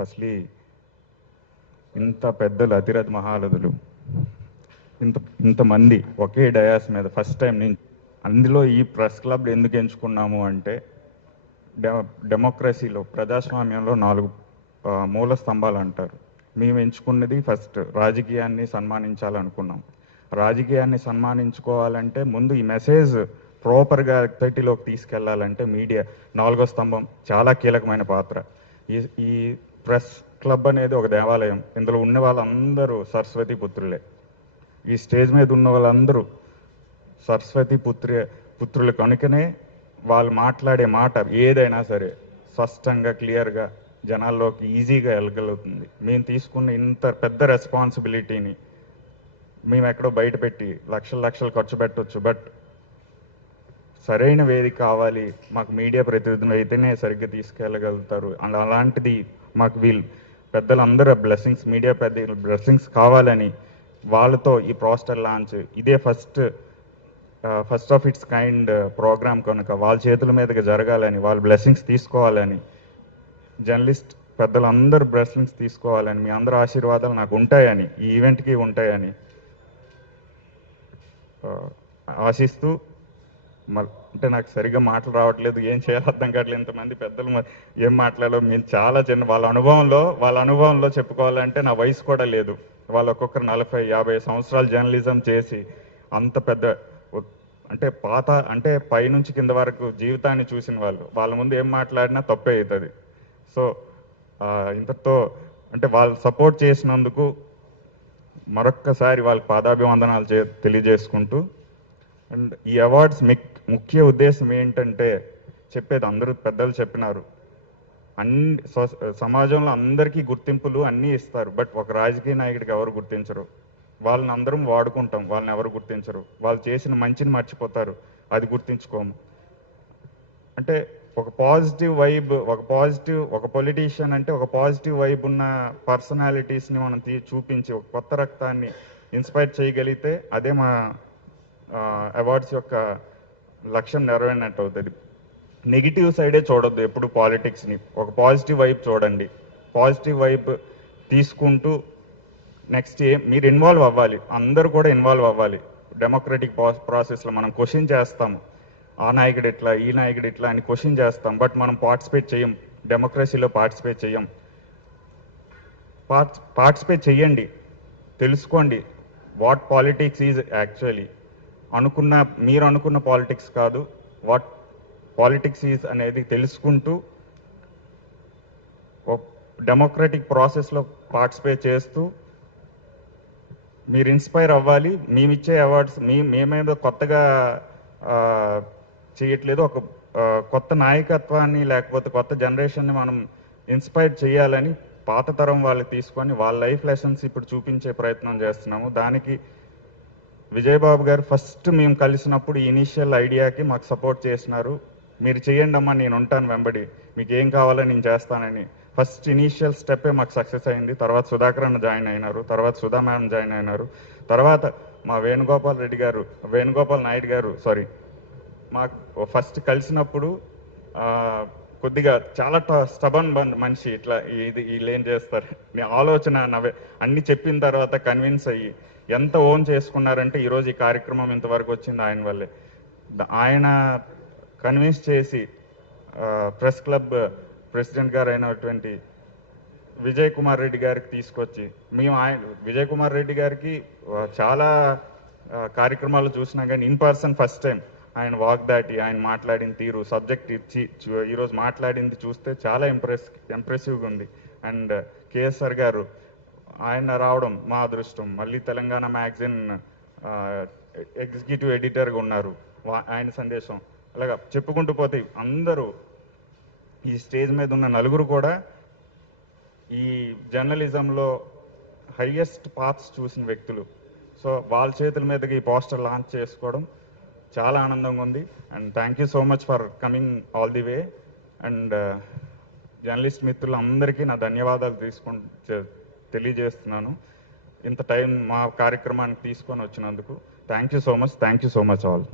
Firstly ఇంత పెద్దలు అతిరథ మహారథులు ఇంత ఇంతమంది ఒకే డయాస్ మీద ఫస్ట్ టైం నేను అందులో ఈ ప్రెస్ క్లబ్ ఎందుకు ఎంచుకున్నాము అంటే డెమోక్రసీలో ప్రజాస్వామ్యంలో 4 మూల స్తంభాలు అంటారు. మేము ఎంచుకున్నది ఫస్ట్ రాజకీయాన్ని సన్మానించాలనుకున్నాం. రాజకీయాన్ని సన్మానించుకోవాలంటే ముందు ఈ మెసేజ్ ప్రాపర్గా ఎక్తటిలోకి తీసుకెళ్లాలంటే మీడియా 4వ స్తంభం చాలా కీలకమైన పాత్ర. ఈ ఈ ప్రెస్ క్లబ్ అనేది ఒక దేవాలయం. ఇందులో ఉన్న వాళ్ళందరూ సరస్వతి పుత్రులే. ఈ స్టేజ్ మీద ఉన్న వాళ్ళందరూ సరస్వతి పుత్రులు కనుకనే వాళ్ళు మాట్లాడే మాట ఏదైనా సరే స్పష్టంగా క్లియర్గా జనాల్లోకి ఈజీగా వెళ్ళగలుగుతుంది. మేము తీసుకున్న ఇంత పెద్ద రెస్పాన్సిబిలిటీని మేము ఎక్కడో బయట పెట్టి లక్షలు ఖర్చు పెట్టవచ్చు, బట్ సరైన వేదిక కావాలి, మాకు మీడియా ప్రతినిధులు అయితేనే సరిగ్గా తీసుకెళ్ళగలుగుతారు. అలాంటిది మాకు వీళ్ళు పెద్దలందరూ బ్లెస్సింగ్స్, మీడియా పెద్ద బ్లెస్సింగ్స్ కావాలని వాళ్ళతో ఈ పోస్టర్ లాంచ్ ఇదే first of its kind programme కనుక వాళ్ళ చేతుల మీదుగా జరగాలని, వాళ్ళ బ్లెస్సింగ్స్ తీసుకోవాలని, జర్నలిస్ట్ పెద్దలందరూ బ్లెస్సింగ్స్ తీసుకోవాలని, మీ అందరి ఆశీర్వాదాలు నాకు ఉంటాయని, ఈ ఈవెంట్కి ఉంటాయని ఆశిస్తూ అంటే నాకు సరిగ్గా మాటలు రావట్లేదు, ఏం చేయాలో అర్థం కావట్లేదు. ఇంతమంది పెద్దలు ఏం మాట్లాడాలో మేము చాలా చిన్న వాళ్ళ అనుభవంలో చెప్పుకోవాలంటే నా వయసు కూడా లేదు. వాళ్ళు ఒక్కొక్కరు 40-50 సంవత్సరాలు జర్నలిజం చేసి అంత పెద్ద అంటే పైనుంచి కింద వరకు జీవితాన్ని చూసిన వాళ్ళ ముందు ఏం మాట్లాడినా తప్పే అవుతుంది. సో ఇంతతో అంటే వాళ్ళు సపోర్ట్ చేసినందుకు మరొక్కసారి వాళ్ళకి పాదాభివందనాలు తెలియజేసుకుంటూ, అండ్ ఈ అవార్డ్స్ ముఖ్య ఉద్దేశం ఏంటంటే చెప్పేది అందరూ పెద్దలు చెప్పినారు, సమాజంలో అందరికీ గుర్తింపులు అన్నీ ఇస్తారు, బట్ ఒక రాజకీయ నాయకుడికి ఎవరు గుర్తించరు. వాళ్ళని అందరం వాడుకుంటాం, వాళ్ళని ఎవరు గుర్తించరు. వాళ్ళు చేసిన మంచిని మర్చిపోతారు, అది గుర్తించుకోము. అంటే ఒక పాజిటివ్ వైబ్, ఒక పొలిటీషియన్ అంటే ఒక పాజిటివ్ వైబ్ ఉన్న పర్సనాలిటీస్ని మనం చూపించి ఒక కొత్త రక్తాన్ని ఇన్స్పైర్ చేయగలిగితే అదే మా అవార్డ్స్ యొక్క లక్ష్యం నెరవేరినట్టు అవుతుంది. నెగిటివ్ సైడే చూడొద్దు ఎప్పుడు పాలిటిక్స్ని, ఒక పాజిటివ్ వైబ్ చూడండి. పాజిటివ్ వైబ్ తీసుకుంటూ నెక్స్ట్ మీరు ఇన్వాల్వ్ అవ్వాలి, అందరూ కూడా ఇన్వాల్వ్ అవ్వాలి. డెమోక్రటిక్ ప్రాసెస్లో మనం క్వశ్చన్ చేస్తాము, ఆ నాయకుడు ఇట్లా, ఈ నాయకుడు ఇట్లా అని క్వశ్చన్ చేస్తాం, బట్ మనం పార్టిసిపేట్ చేయం, డెమోక్రసీలో పార్టిసిపేట్ చేయం. పార్టిసిపేట్ చెయ్యండి, తెలుసుకోండి వాట్ పాలిటిక్స్ ఈజ్ యాక్చువల్లీ. మీరు అనుకున్న పాలిటిక్స్ కాదు, వాట్ పాలిటిక్స్ ఈజ్ అనేది తెలుసుకుంటూ డెమోక్రటిక్ ప్రాసెస్లో పార్టిసిపేట్ చేస్తూ మీరు ఇన్స్పైర్ అవ్వాలి. మేమిచ్చే అవార్డ్స్ మేమేదో కొత్తగా చేయట్లేదు, ఒక కొత్త నాయకత్వాన్ని లేకపోతే కొత్త జనరేషన్ని మనం ఇన్స్పైర్ చేయాలని పాత తరం వాళ్ళు తీసుకొని వాళ్ళ లైఫ్ లెసన్స్ ఇప్పుడు చూపించే ప్రయత్నం చేస్తున్నాము. దానికి విజయబాబు గారు ఫస్ట్ మేము కలిసినప్పుడు ఇనీషియల్ ఐడియాకి మాకు సపోర్ట్ చేసినారు. మీరు చేయండి అమ్మా, నేను ఉంటాను వెంబడి, మీకు ఏం కావాలో నేను చేస్తానని. ఫస్ట్ ఇనీషియల్ స్టెప్పే మాకు సక్సెస్ అయింది. తర్వాత సుధాకర్ అన్న జాయిన్ అయినారు, తర్వాత సుధా మ్యామ్ జాయిన్ అయినారు, తర్వాత మా వేణుగోపాల్ నాయుడు గారు మాకు ఫస్ట్ కలిసినప్పుడు కొద్దిగా చాలా స్టబన్ మనిషి, ఇట్లా వీళ్ళు ఏం చేస్తారు ఆలోచన అన్ని చెప్పిన తర్వాత కన్విన్స్ అయ్యి ఎంత ఓన్ చేసుకున్నారంటే ఈరోజు ఈ కార్యక్రమం ఇంతవరకు వచ్చింది ఆయన వల్లే. ఆయన కన్విన్స్ చేసి ప్రెస్ క్లబ్ ప్రెసిడెంట్ గారు అయినటువంటి విజయ్ కుమార్ రెడ్డి గారికి తీసుకొచ్చి విజయ్ కుమార్ రెడ్డి గారికి చాలా కార్యక్రమాలు చూసినా కానీ ఇన్ పర్సన్ ఫస్ట్ టైం ఆయన వాక్ దాటి ఆయన మాట్లాడిన తీరు, సబ్జెక్ట్ ఇచ్చి ఈరోజు మాట్లాడింది చూస్తే చాలా ఇంప్రెసివ్గా ఉంది. అండ్ కేఎస్ఆర్ గారు ఆయన రావడం మా అదృష్టం. మళ్ళీ తెలంగాణ మ్యాగజైన్ ఎగ్జిక్యూటివ్ ఎడిటర్గా ఉన్నారు, ఆయన సందేశం. అలాగా చెప్పుకుంటూ పోతే అందరూ ఈ స్టేజ్ మీద ఉన్న నలుగురు కూడా ఈ జర్నలిజంలో హైయెస్ట్ పాత్స్ చూసిన వ్యక్తులు. సో వాళ్ళ చేతుల మీదకి ఈ పోస్టర్ లాంచ్ చేసుకోవడం చాలా ఆనందంగా ఉంది. And thank you so much for coming all the way. And journalist మిత్రులందరికీ నా ధన్యవాదాలు తెలియజేస్తున్నాను, ఇంత టైం మా కార్యక్రమానికి తీసుకొని వచ్చినందుకు. Thank you so much all.